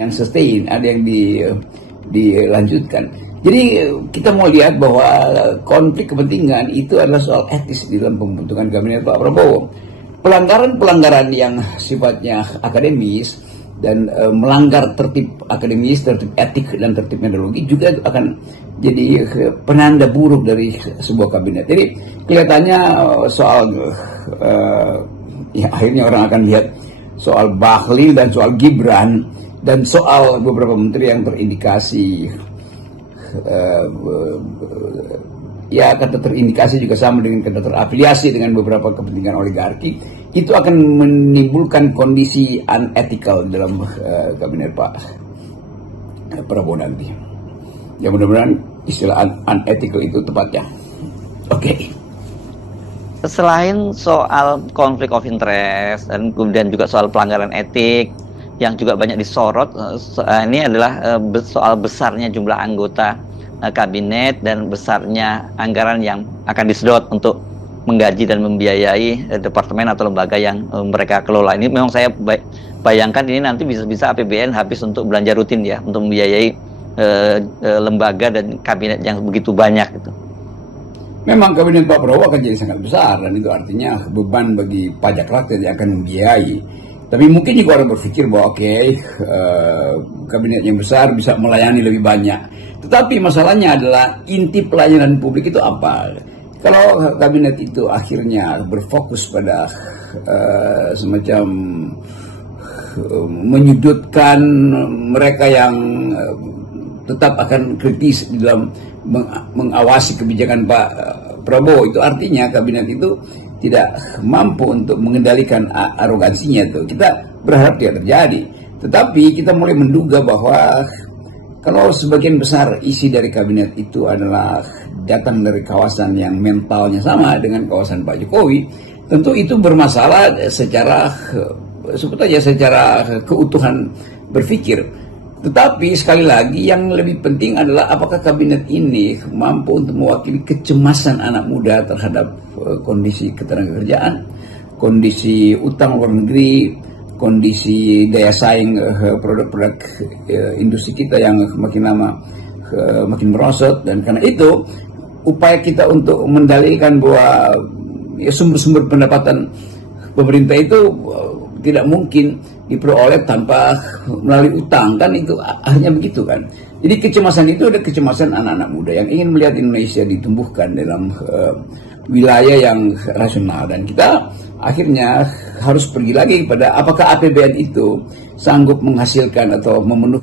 yang sustain, ada yang dilanjutkan. Jadi kita mau lihat bahwa konflik kepentingan itu adalah soal etis di dalam pembentukan kabinet Pak Prabowo. Pelanggaran-pelanggaran yang sifatnya akademis dan melanggar tertib akademis, tertib etik dan tertib metodologi juga akan jadi penanda buruk dari sebuah kabinet. Jadi kelihatannya soal ya akhirnya orang akan lihat soal Bahlil dan soal Gibran dan soal beberapa menteri yang terindikasi ya kata terindikasi juga sama dengan kata terafiliasi dengan beberapa kepentingan oligarki, itu akan menimbulkan kondisi unethical dalam kabinet Pak Prabowo nanti. Ya mudah-mudahan istilah unethical itu tepatnya. Oke. Selain soal konflik of interest dan kemudian juga soal pelanggaran etik yang juga banyak disorot, ini adalah soal besarnya jumlah anggota kabinet dan besarnya anggaran yang akan disedot untuk menggaji dan membiayai departemen atau lembaga yang mereka kelola. Ini memang saya bayangkan ini nanti bisa-bisa APBN habis untuk belanja rutin ya, untuk membiayai lembaga dan kabinet yang begitu banyak gitu. Memang kabinet Pak Prabowo akan jadi sangat besar dan itu artinya beban bagi pajak rakyat yang akan membiayai. Tapi mungkin juga orang berpikir bahwa kabinet yang besar bisa melayani lebih banyak. Tetapi masalahnya adalah inti pelayanan publik itu apa? Kalau kabinet itu akhirnya berfokus pada semacam menyudutkan mereka yang tetap akan kritis di dalam mengawasi kebijakan Pak Prabowo, itu artinya kabinet itu tidak mampu untuk mengendalikan arogansinya tuh. Kita berharap tidak terjadi. Tetapi kita mulai menduga bahwa kalau sebagian besar isi dari kabinet itu adalah datang dari kawasan yang mentalnya sama dengan kawasan Pak Jokowi, tentu itu bermasalah secara sebetulnya secara keutuhan berpikir. Tetapi sekali lagi yang lebih penting adalah apakah kabinet ini mampu untuk mewakili kecemasan anak muda terhadap kondisi ketenagakerjaan, kondisi utang luar negeri, kondisi daya saing produk-produk industri kita yang makin lama makin merosot. Dan karena itu upaya kita untuk mendalilkan bahwa sumber-sumber pendapatan pemerintah itu tidak mungkin diperoleh tanpa melalui utang, kan itu akhirnya begitu kan. Jadi kecemasan itu ada kecemasan anak-anak muda yang ingin melihat Indonesia ditumbuhkan dalam wilayah yang rasional, dan kita akhirnya harus pergi lagi pada apakah APBN itu sanggup menghasilkan atau memenuhi